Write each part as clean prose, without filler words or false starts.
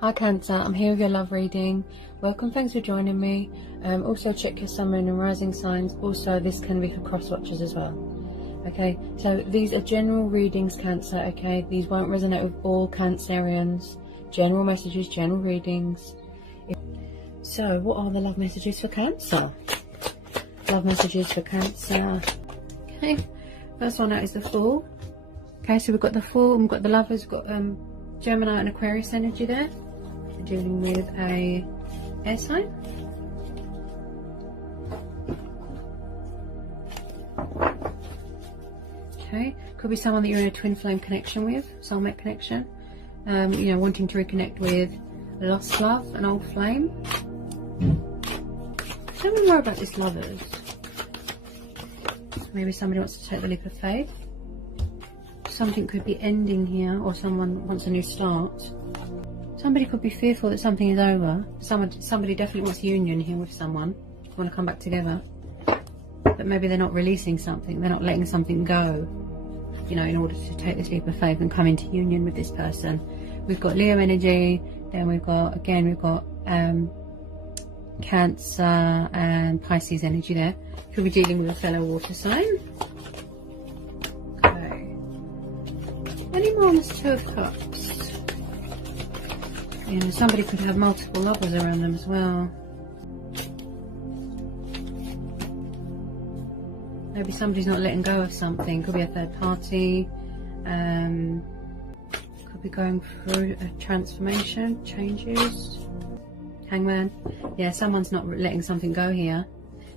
Hi Cancer, I'm here with your love reading. Welcome, thanks for joining me. Also check your sun, moon and rising signs. Also this can be for cross watchers as well. Okay, so these are general readings, Cancer. Okay, these won't resonate with all Cancerians. General messages, general readings. So what are the love messages for Cancer? Love messages for Cancer. Okay, first one out is the Fool. Okay, so we've got the Fool and we've got the Lovers. We've got Gemini and Aquarius energy there. We're dealing with a air sign. Okay, could be someone that you're in a twin flame connection with, soulmate connection. You know, wanting to reconnect with a lost love, an old flame. Tell me more about this Lovers. Maybe somebody wants to take the leap of faith. Something could be ending here, or someone wants a new start. Somebody could be fearful that something is over. Somebody definitely wants union here with someone. Want to come back together. But maybe they're not releasing something. They're not letting something go. You know, in order to take this leap of faith and come into union with this person. We've got Leo energy. Then we've got, again, we've got Cancer and Pisces energy there. Could be dealing with a fellow water sign. Any more on this Two of Cups? You know, somebody could have multiple lovers around them as well. Maybe somebody's not letting go of something. Could be a third party. Could be going through a transformation, changes. Hangman. Yeah, someone's not letting something go here.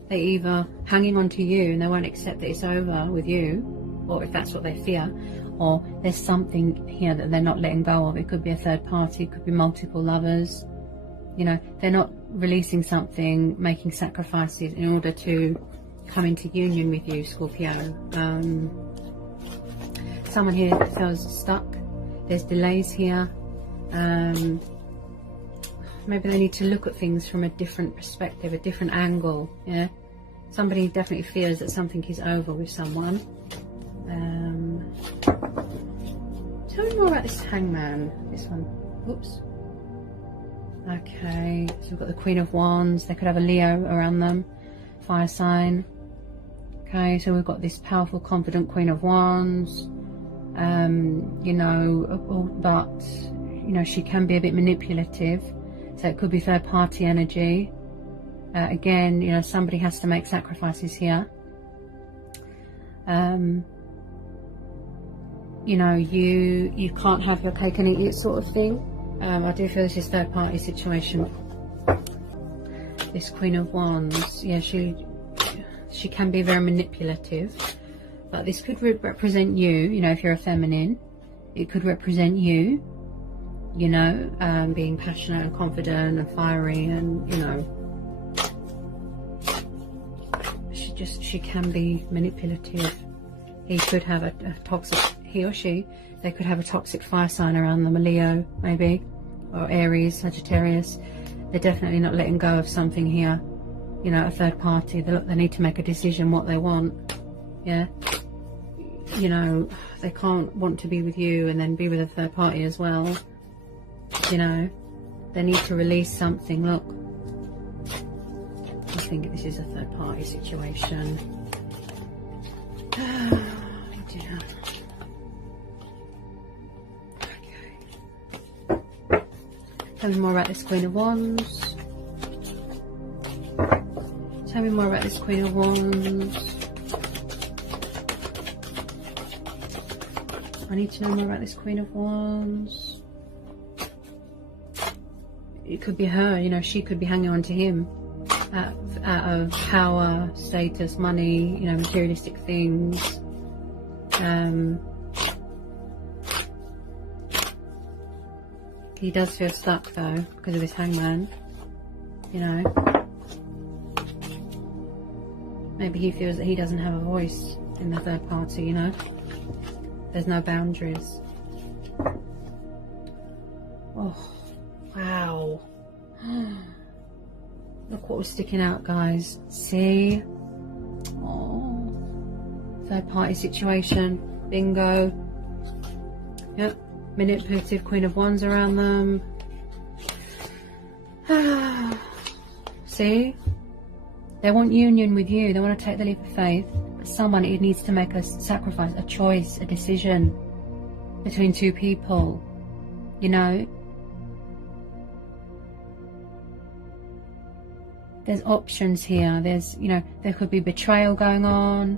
They're either hanging on to you and they won't accept that it's over with you, or if that's what they fear. Or there's something here that they're not letting go of. It could be a third party, it could be multiple lovers. You know, they're not releasing something, making sacrifices in order to come into union with you, Scorpio. Someone here feels stuck. There's delays here. Maybe they need to look at things from a different perspective, a different angle. Yeah, somebody definitely fears that something is over with someone. Tell me more about this Hangman. This one. Oops. Okay, so we've got the Queen of Wands. They could have a Leo around them. Fire sign. Okay, so we've got this powerful, confident Queen of Wands. You know, but, you know, she can be a bit manipulative. So it could be third party energy. Again, you know, somebody has to make sacrifices here. You know, you can't have your cake and eat it sort of thing. I do feel this is third party situation. This Queen of Wands, yeah, she can be very manipulative, but this could represent you. You know, if you're a feminine, it could represent you. You know, being passionate and confident and fiery, and you know, she can be manipulative. He could have a toxic, he or she, they could have a toxic fire sign around them, a Leo maybe, or Aries, Sagittarius. They're definitely not letting go of something here. You know, a third party, they need to make a decision what they want. Yeah, you know, they can't want to be with you and then be with a third party as well. You know, they need to release something. Look, I think this is a third party situation. Oh dear. Okay. Tell me more about this Queen of Wands. Tell me more about this Queen of Wands. I need to know more about this Queen of Wands. It could be her, you know, she could be hanging on to him out of power, status, money, you know, materialistic things. He does feel stuck though because of this Hangman, you know. Maybe he feels that he doesn't have a voice in the third party, you know. There's no boundaries. Oh, wow. Look what was sticking out, guys. See? Oh, third party situation. Bingo. Yep. Manipulative Queen of Wands around them. See? They want union with you. They want to take the leap of faith. But someone, it needs to make a sacrifice, a choice, a decision between two people. You know? There's options here. There's, you know, there could be betrayal going on.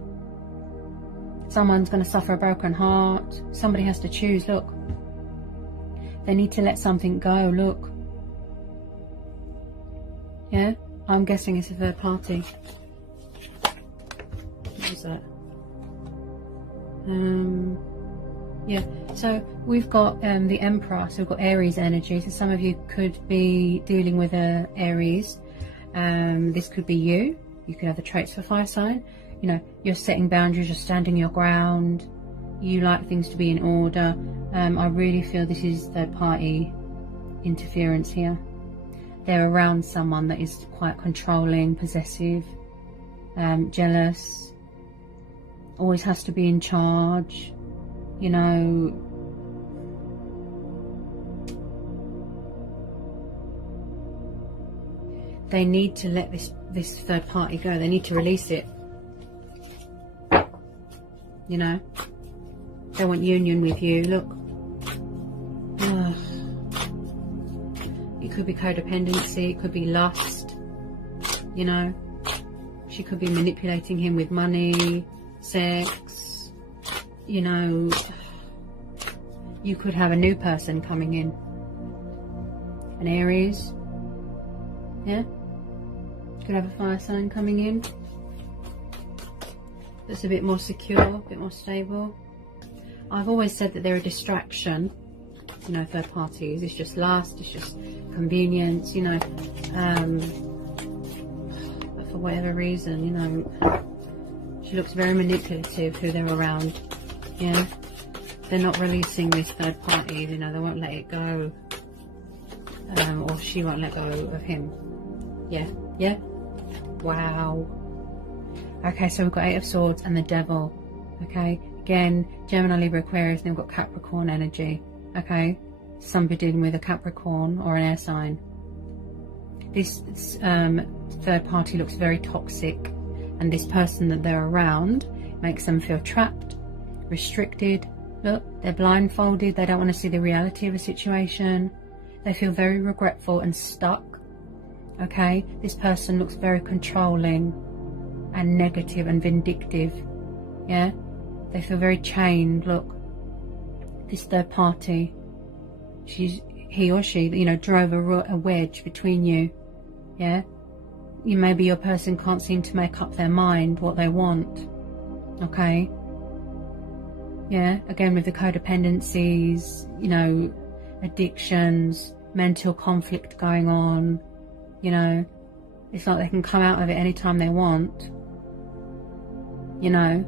Someone's going to suffer a broken heart. Somebody has to choose. Look. They need to let something go. Look. Yeah? I'm guessing it's a third party. What was that? Yeah. So we've got the Emperor. So we've got Aries energy. So some of you could be dealing with a Aries. This could be you. You could have the traits for fire sign. You know, you're setting boundaries, you're standing your ground, you like things to be in order. I really feel this is third party interference here. They're around someone that is quite controlling, possessive, jealous, always has to be in charge, you know. They need to let this third party go. They need to release it. You know? They want union with you. Look. Ugh. It could be codependency. It could be lust. You know? She could be manipulating him with money, sex. You know? You could have a new person coming in. An Aries. Yeah? You could have a fire sign coming in that's a bit more secure, a bit more stable. I've always said that they're a distraction, you know, third parties. It's just lust, it's just convenience, you know. But for whatever reason, you know, she looks very manipulative who they're around. Yeah? They're not releasing this third party, you know, they won't let it go. Or she won't let go of him. Yeah, yeah. Wow. Okay, so we've got Eight of Swords and the Devil. Okay, again, Gemini, Libra, Aquarius, and then we've got Capricorn energy. Okay, somebody dealing with a Capricorn or an air sign. This third party looks very toxic, and this person that they're around makes them feel trapped, restricted. Look, they're blindfolded. They don't want to see the reality of a situation. They feel very regretful and stuck. Okay, this person looks very controlling and negative and vindictive. Yeah, they feel very chained. Look, this third party, he or she, you know, drove a wedge between you. Yeah, maybe your person can't seem to make up their mind what they want. Okay. Yeah, again with the codependencies, you know, addictions, mental conflict going on. You know, it's like they can come out of it anytime they want, you know,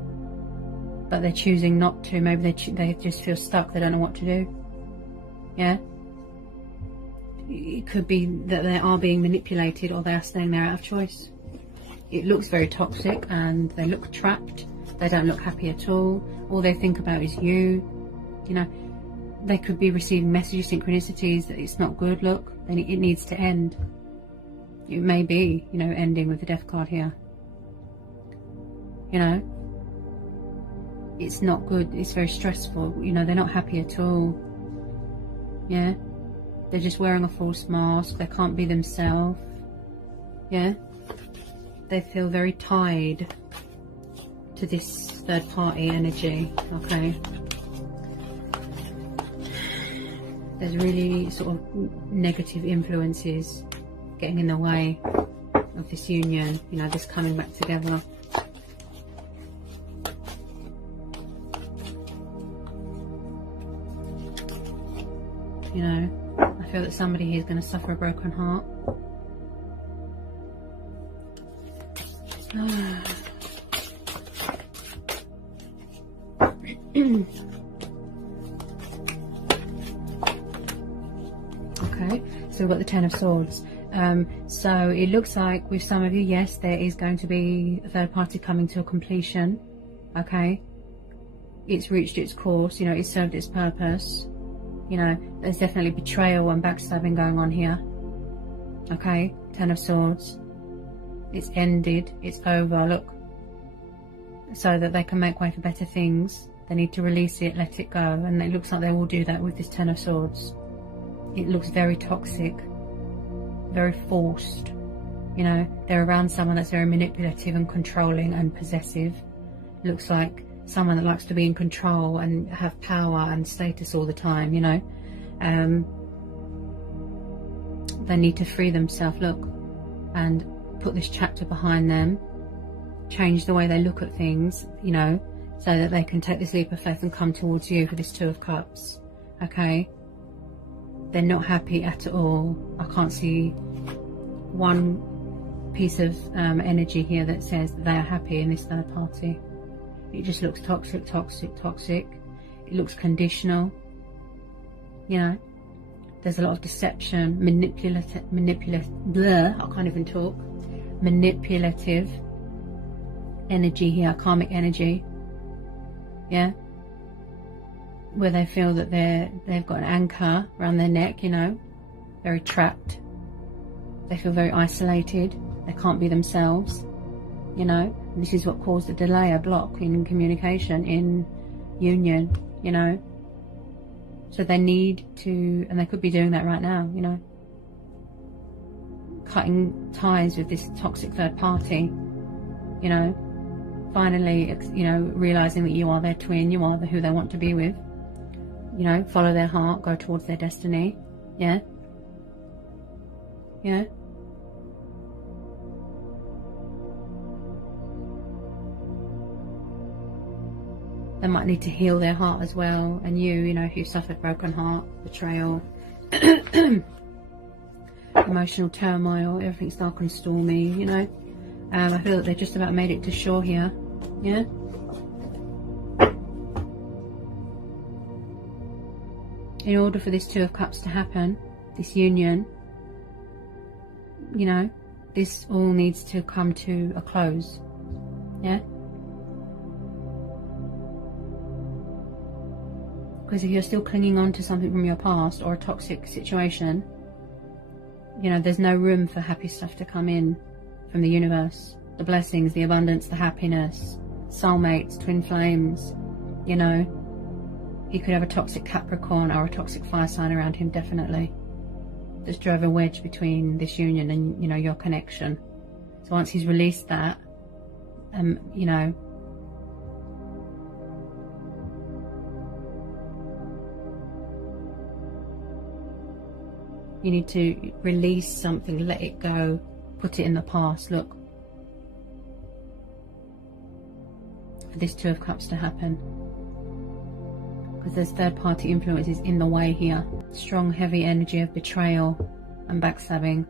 but they're choosing not to. Maybe they just feel stuck. They don't know what to do. Yeah. It could be that they are being manipulated, or they are staying there out of choice. It looks very toxic, and they look trapped. They don't look happy at all. All they think about is you. You know, they could be receiving messages, synchronicities that it's not good. Look, it needs to end. It may be, you know, ending with the Death card here. You know, it's not good. It's very stressful. You know, they're not happy at all. Yeah, they're just wearing a false mask. They can't be themselves. Yeah, they feel very tied to this third party energy. Okay, there's really sort of negative influences getting in the way of this union, you know, this coming back together. You know, I feel that somebody here is going to suffer a broken heart. Okay, so we've got the Ten of Swords. So it looks like with some of you, yes, there is going to be a third party coming to a completion. Okay, it's reached its course, you know, it's served its purpose. You know, there's definitely betrayal and backstabbing going on here. Okay, Ten of Swords. It's ended, it's over, look. So that they can make way for better things, they need to release it, let it go. And it looks like they will do that with this Ten of Swords. It looks very toxic, very forced. You know, they're around someone that's very manipulative and controlling and possessive. It looks like someone that likes to be in control and have power and status all the time, you know. They need to free themselves, look, and put this chapter behind them, change the way they look at things, you know, so that they can take this leap of faith and come towards you for this Two of Cups. Okay, they're not happy at all. I can't see one piece of energy here that says that they are happy in this third party. It just looks toxic, toxic, toxic. It looks conditional, you know. There's a lot of deception, manipulative, I can't even talk. Manipulative energy here, karmic energy, yeah, where they feel that they've got an anchor around their neck, you know, very trapped. They feel very isolated. They can't be themselves, you know. And this is what caused a delay, a block in communication, in union, you know. So they need to, and they could be doing that right now, you know, cutting ties with this toxic third party, you know, finally, you know, realizing that you are their twin, you are who they want to be with, you know, follow their heart, go towards their destiny, yeah, yeah. They might need to heal their heart as well, and you know, if you've suffered broken heart, betrayal, emotional turmoil, everything's dark and stormy, you know. I feel that they've just about made it to shore here, yeah. In order for this Two of Cups to happen, this union, you know, this all needs to come to a close, yeah. Because if you're still clinging on to something from your past or a toxic situation, you know, there's no room for happy stuff to come in from the universe. The blessings, the abundance, the happiness, soulmates, twin flames, you know. He could have a toxic Capricorn or a toxic fire sign around him, definitely. Just drove a wedge between this union and, you know, your connection. So once he's released that, you know, you need to release something, let it go, put it in the past, look. For this Two of Cups to happen. Because there's third party influences in the way here. Strong, heavy energy of betrayal and backstabbing.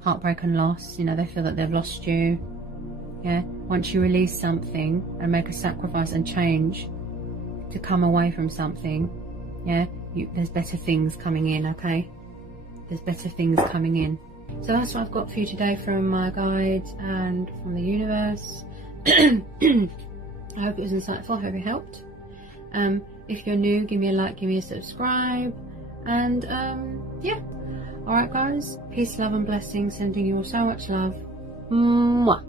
Heartbreak and loss, you know, they feel that they've lost you. Yeah, once you release something and make a sacrifice and change to come away from something, yeah, there's better things coming in, okay? There's better things coming in. So that's what I've got for you today from my guides and from the universe. I hope it was insightful, I hope it helped. If you're new, give me a like, give me a subscribe, and yeah. Alright guys, peace, love and blessings, sending you all so much love. Mwah.